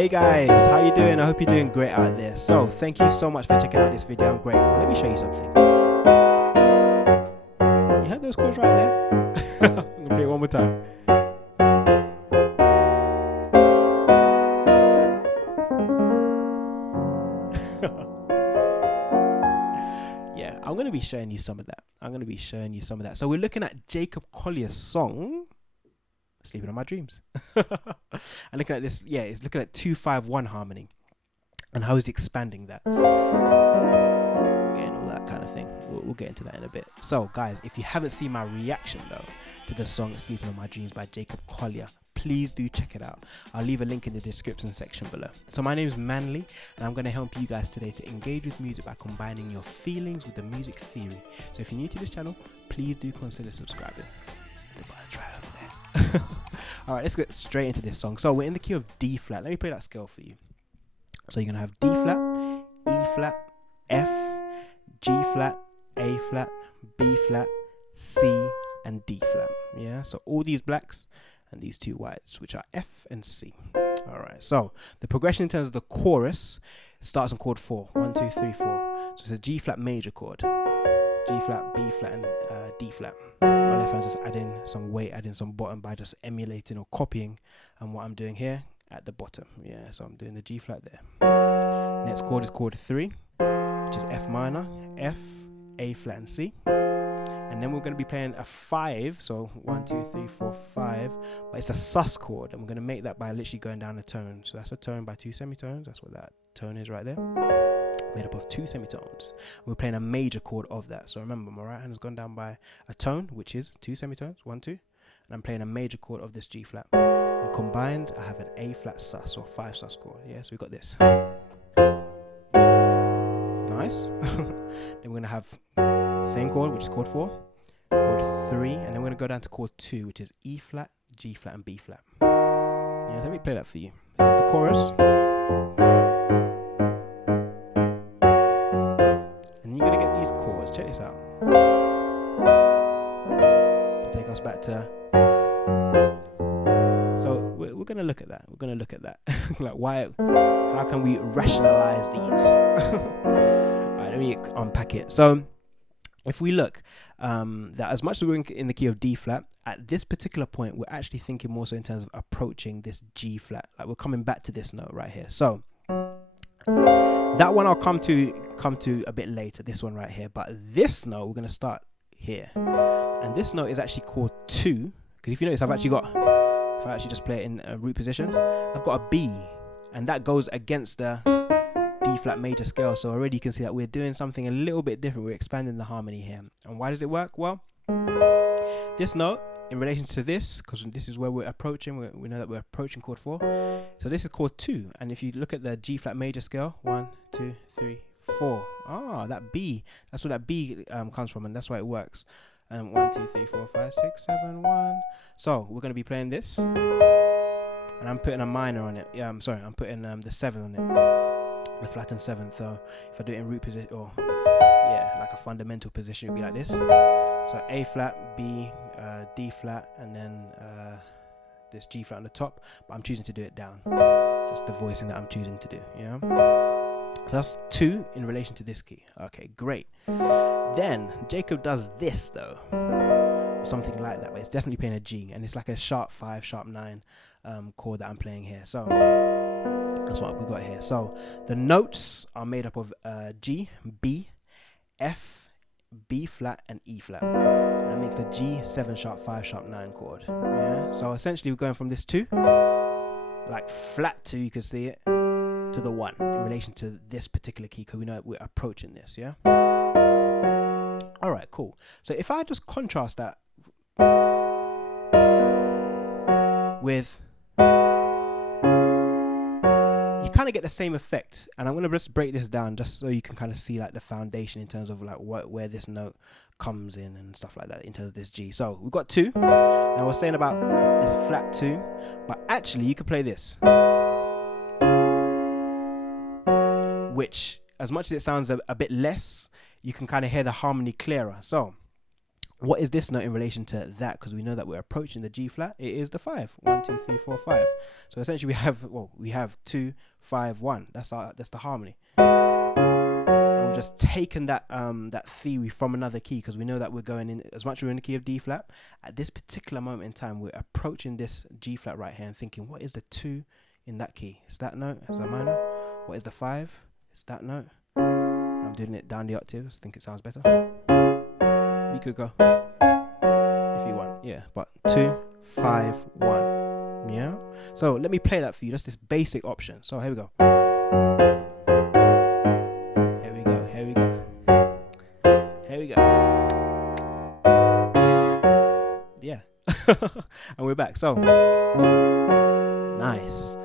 Hey guys, how you doing? I hope you're doing great out there. So thank you so much for checking out this video. I'm grateful. Let me show you something. You heard those chords right there? I'm gonna play it one more time. Yeah, I'm gonna be showing you some of that. So we're looking at Jacob Collier's song Sleeping on My Dreams. And looking at this, yeah, it's looking at 2-5-1 harmony and how he's expanding that, getting all that kind of thing. We'll get into that in a bit. So guys, if you haven't seen my reaction though to the song Sleeping on My Dreams by Jacob Collier, please do check it out. I'll leave a link in the description section below. So my name is Manley and I'm going to help you guys today to engage with music by combining your feelings with the music theory. So if you're new to this channel, please do consider subscribing. The button right over there. Alright, let's get straight into this song. So we're in the key of D flat. Let me play that scale for you. So you're going to have D flat, E flat, F, G flat, A flat, B flat, C and D flat. Yeah, so all these blacks and these two whites, which are F and C. Alright, so the progression in terms of the chorus starts on chord 4. 1, 2, 3, 4. So it's a G flat major chord. G flat, B flat and D flat. My left hand's just adding some weight, adding some bottom by just emulating or copying what I'm doing here at the bottom. Yeah, so I'm doing the G flat there. Next chord is chord 3, which is F minor, F, A flat and C. And then we're going to be playing a 5, so 1, 2, 3, 4, 5, but it's a sus chord, and we're going to make that by literally going down a tone. So that's a tone by 2 semitones. That's what that tone is right there, made up of 2 semitones. We're playing a major chord of that. So remember, my right hand has gone down by a tone, which is 2 semitones, 1, 2, and I'm playing a major chord of this G flat. And combined, I have an A flat sus or 5 sus chord. Yeah, so we got this. Nice. Then we're going to have the same chord, which is chord 4, chord 3, and then we're going to go down to chord 2, which is E flat, G flat, and B flat. Yeah, so let me play that for you. This is the chorus. And you're going to get these chords. Check this out. It'll take us back to... So we're going to look at that. We're going to look at that. Like, how can we rationalize these? Alright, let me unpack it. So if we look, that as much as we're in the key of D flat, at this particular point, we're actually thinking more so in terms of approaching this G flat. Like we're coming back to this note right here. So that one I'll come to a bit later, this one right here. But this note, we're going to start here. And this note is actually chord 2. Because if you notice, I've actually got, if I actually just play it in a root position, I've got a B. And that goes against the D flat major scale. So already you can see that we're doing something a little bit different. We're expanding the harmony here. And why does it work? Well, this note in relation to this, because this is where we're approaching, we know that we're approaching chord 4. So this is chord 2. And if you look at the G flat major scale, 1, 2, 3, 4. Ah, that B, that's where that B comes from, and that's why it works. 1, 2, 3, 4, 5, 6, 7, 1. So we're going to be playing this, and I'm putting a minor on it. Yeah, I'm sorry, I'm putting the 7 on it, the flattened 7th. So if I do it in root position, or yeah, like a fundamental position, it would be like this. So A flat, B, D flat, and then this G flat on the top. But I'm choosing to do it down. Just the voicing that I'm choosing to do. Yeah. So that's 2 in relation to this key. Okay, great. Then Jacob does this though, or something like that, but it's definitely playing a G, and it's like a sharp 5, sharp 9 chord that I'm playing here. So that's what we got here. So the notes are made up of G, B, F, B flat, and E flat. And that makes a G 7 sharp 5 sharp 9 chord. Yeah. So essentially we're going from this 2, like flat 2, you can see it, to the 1 in relation to this particular key, because we know we're approaching this. Yeah. All right, cool. So if I just contrast that with, you kind of get the same effect. And I'm going to just break this down just so you can kind of see like the foundation in terms of like where this note comes in and stuff like that in terms of this G. So we've got 2. And I was saying about this flat 2, but actually you could play this, which, as much as it sounds a bit less, you can kind of hear the harmony clearer. So What is this note in relation to that? Because we know that we're approaching the G flat. It is the 5. 1, 2, 3, 4, 5. So essentially we have 2, 5, 1. That's the harmony. And we've just taken that that theory from another key, because we know that we're going in, as much as we're in the key of D flat, at this particular moment in time, we're approaching this G flat right here and thinking, what is the 2 in that key? It's that note, it's a minor. What is the 5? It's that note. I'm doing it down the octaves. I think it sounds better. We could go if you want, yeah, but 2, 5, 1, yeah. So let me play that for you. That's this basic option. So here we go. Here we go. Here we go. Here we go. Yeah. And we're back. So nice.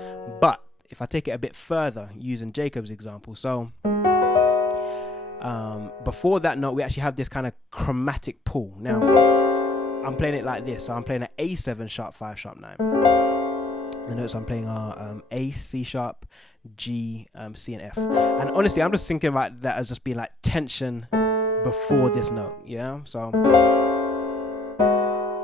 But if I take it a bit further using Jacob's example, so before that note, we actually have this kind of chromatic pull. Now, I'm playing it like this. So I'm playing an A7 sharp 5 sharp 9. The notes I'm playing are A, C sharp, G, C, and F. And honestly, I'm just thinking about that as just being like tension before this note. Yeah. So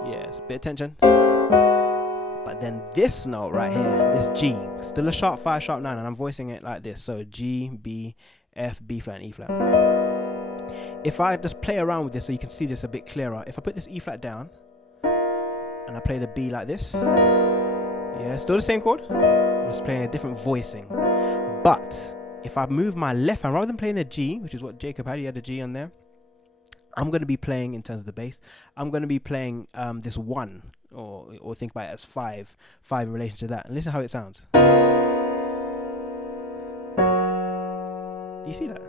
yeah, it's a bit of tension. But then this note right here, this G, still a sharp 5 sharp 9, and I'm voicing it like this. So G, B, F, B flat, and E flat. If I just play around with this so you can see this a bit clearer, if I put this E flat down and I play the B like this, yeah, still the same chord, I'm just playing a different voicing. But if I move my left hand, rather than playing a G, which is what Jacob had, he had a G on there, I'm going to be playing, in terms of the bass, I'm going to be playing this 1, or think about it as 5 in relation to that. And listen how it sounds. Do you see that?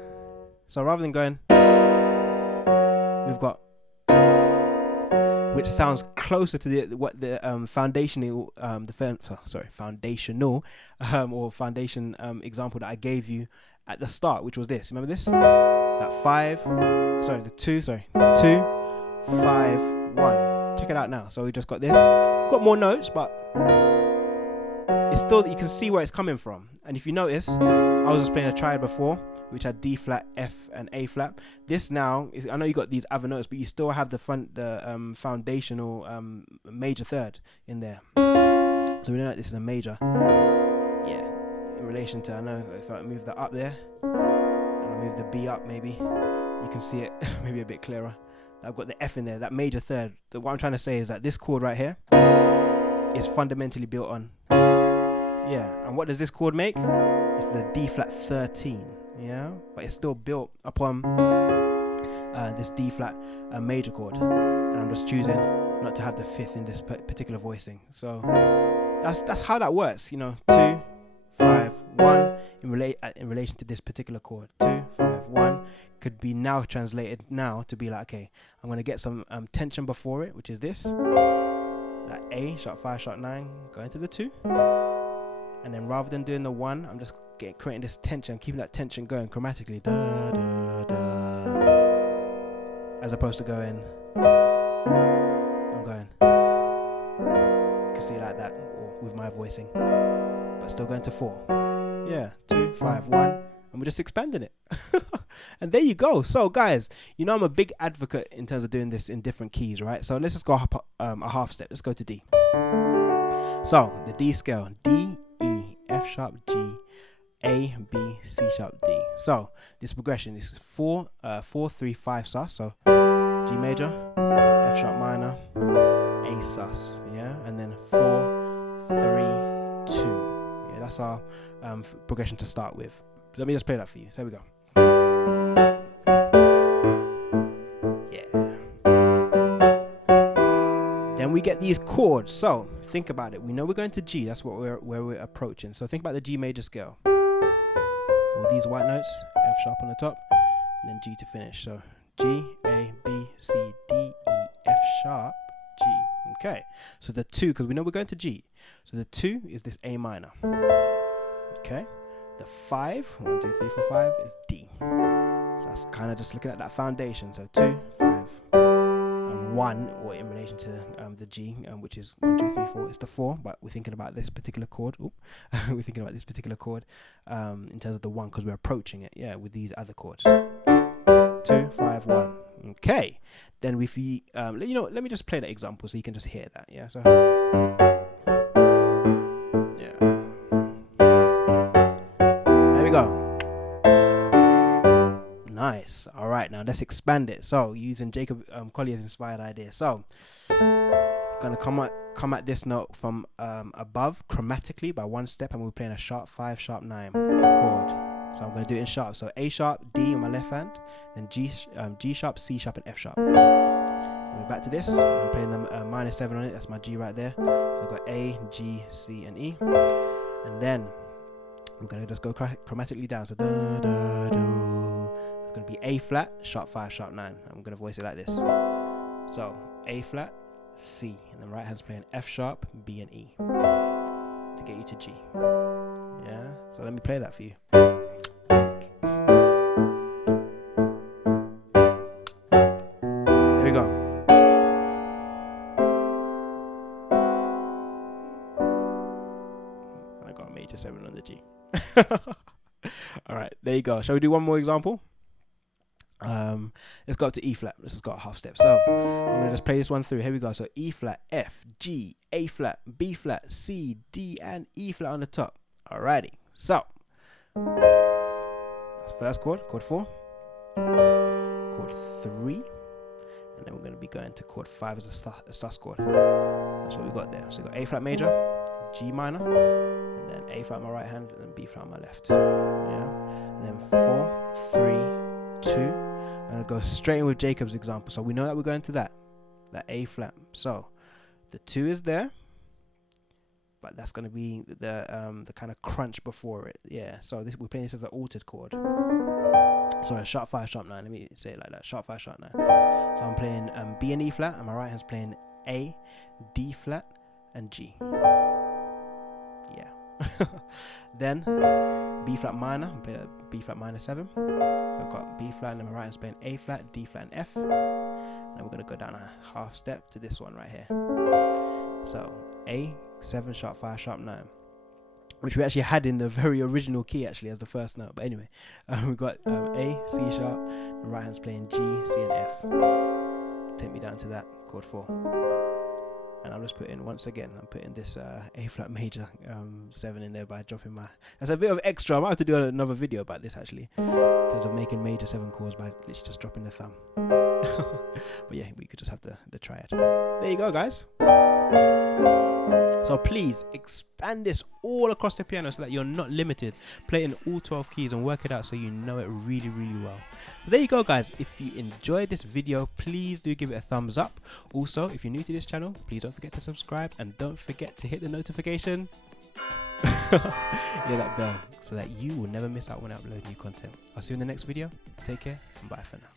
So rather than going, we've got, which sounds closer to the foundational example that I gave you at the start, which was this. Remember this? That 2, 5, 1. Check it out now. So we just got this. We've got more notes, but it's still, you can see where it's coming from. And if you notice, I was just playing a triad before, which had D flat, F, and A flat. This now is, I know you got these other notes, but you still have the foundational major third in there. So we know that this is a major. Yeah, in relation to, I know if I move that up there, and I move the B up, maybe you can see it maybe a bit clearer. I've got the F in there, that major third. What I'm trying to say is that this chord right here is fundamentally built on, yeah. And what does this chord make? It's the D flat 13. Yeah, but it's still built upon this D flat major chord, and I'm just choosing not to have the 5th in this particular voicing. So that's how that works. You know, 2, 5, 1 in relation to this particular chord. 2, 5, 1 could be now translated now to be like, okay, I'm gonna get some tension before it, which is this, that A sharp 5 sharp 9 going to the 2, and then rather than doing the 1, I'm just creating this tension, keeping that tension going chromatically, da, da, da, as opposed to going, I'm going, you can see it like that, or with my voicing, but still going to 4, yeah, 2, 5, 1, and we're just expanding it. And there you go. So guys, you know I'm a big advocate in terms of doing this in different keys, right? So let's just go up a half step. Let's go to D. So the D scale, D, E, F sharp, G, A, B, C sharp, D. So this progression is 4, 3, 5 sus. So G major, F sharp minor, A sus, yeah, and then 4, 3, 2. Yeah, that's our progression to start with. Let me just play that for you. So here we go. Yeah. Then we get these chords. So think about it. We know we're going to G. That's where we're approaching. So think about the G major scale. All these white notes, F sharp on the top, and then G to finish. So G, A, B, C, D, E, F sharp, G. Okay. So the 2, because we know we're going to G. So the 2 is this A minor. Okay. The 5, 1, 2, 3, 4, 5 is D. So that's kind of just looking at that foundation. So 2, 5, and 1, or in relation to the G, which is 1, 2, 3, 4. It's the 4, but we're thinking about this particular chord. We're thinking about this particular chord in terms of the 1, because we're approaching it, yeah, with these other chords. 2, 5, 1. Okay. Then let me just play the example so you can just hear that. Yeah. So yeah. There we go. Nice. All right. Now let's expand it. So using Jacob Collier's inspired idea. So gonna come at this note from above chromatically by one step, and we're playing a sharp 5, sharp 9 chord. So I'm gonna do it in sharp. So A sharp, D on my left hand, then G sharp, C sharp, and F sharp. And we're back to this. I'm playing the -7 on it. That's my G right there. So I've got A, G, C, and E. And then I'm gonna just go chromatically down. So da da do. It's gonna be A flat, sharp 5, sharp 9. I'm gonna voice it like this. So A flat, C, and the right hand's playing F sharp, B, and E to get you to G. Yeah. So let me play that for you. There we go. And I got a major 7 on the G. All right, there you go. Shall we do one more example? Let's go up to E flat. Let's just go a half step. So I'm gonna just play this one through. Here we go. So E flat, F, G, A flat, B flat, C, D, and E flat on the top. Alrighty. So that's first chord, chord 4, chord 3, and then we're gonna be going to chord 5 as a sus chord. That's what we got there. So we got A flat major, G minor, and then A flat on my right hand, and then B flat on my left. Yeah. And then 4, 3, 2. I'll go straight in with Jacob's example. So we know that we're going to that A flat. So the 2 is there, but that's going to be the kind of crunch before it. Yeah. So we're playing this as an altered chord. Sorry, sharp 5, sharp 9. Let me say it like that. Sharp 5, sharp 9. So I'm playing B and E flat, and my right hand's playing A, D flat, and G. Yeah. Then B flat minor. I'm playing a B flat minor 7. So I've got B flat, and then my right hand's playing A flat, D flat, and F. And then we're gonna go down a half step to this one right here. So A, 7, sharp 5, sharp 9, which we actually had in the very original key actually as the first note. But anyway, we've got A, C sharp, and right hand's playing G, C, and F. Take me down to that chord 4. And I'm just putting, once again, I'm putting this A flat major 7 in there by dropping my. That's a bit of extra. I might have to do another video about this actually, in terms of making major 7 chords by literally just dropping the thumb. But yeah, we could just have the triad. There you go, guys. So please expand this all across the piano so that you're not limited. Play it in all 12 keys and work it out so you know it really, really well. So there you go, guys. If you enjoyed this video, please do give it a thumbs up. Also, if you're new to this channel, please don't forget to subscribe and don't forget to hit the notification. Yeah, that bell, so that you will never miss out when I upload new content. I'll see you in the next video. Take care and bye for now.